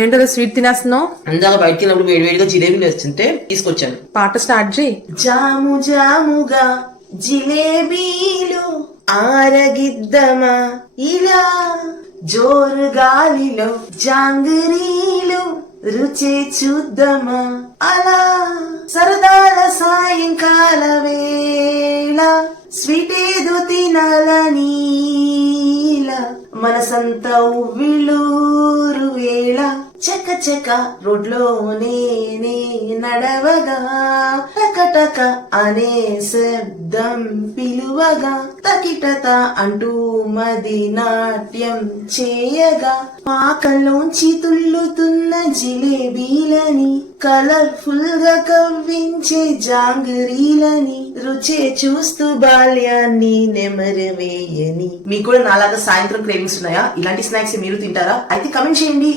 ఏంటో స్వీట్ తినేస్తున్నావు? అందాక బయటికి వెళ్ళినప్పుడు వేడివేడిగా జిలేబీలు వస్తుంటే తీసుకొచ్చాను. పాట స్టార్ట్ చేయి. జాము జాముగా జిలేబీలు ఆరగిద్దమా ఇలా, జోరు గాలిలో జాంగిరీలు రుచి చూద్దామా అలా, సరదాల సాయంకాల వేళ స్వీట్ ఏదో తినాలని మనసంతా ఉవ్విళ్ళూరు వేళ, చక చక రోడ్లోనే నడవగా టకటక అనే శబ్దం పిలువగా, తకిటత అంటూ మది నాట్యం చేయగా, పాకలోంచి తుల్లుతున్న జిలేబీలని కలర్ఫుల్ గా కవ్వించే జాంగిరీలని రుచే చూస్తూ బాల్యాన్ని నెమరవేయని. మీకు కూడా నాలాగా సాయంత్రం క్రేవింగ్స్ ఉన్నాయా? ఇలాంటి స్నాక్స్ మీరు తింటారా? అయితే కమెంట్ చేయండి.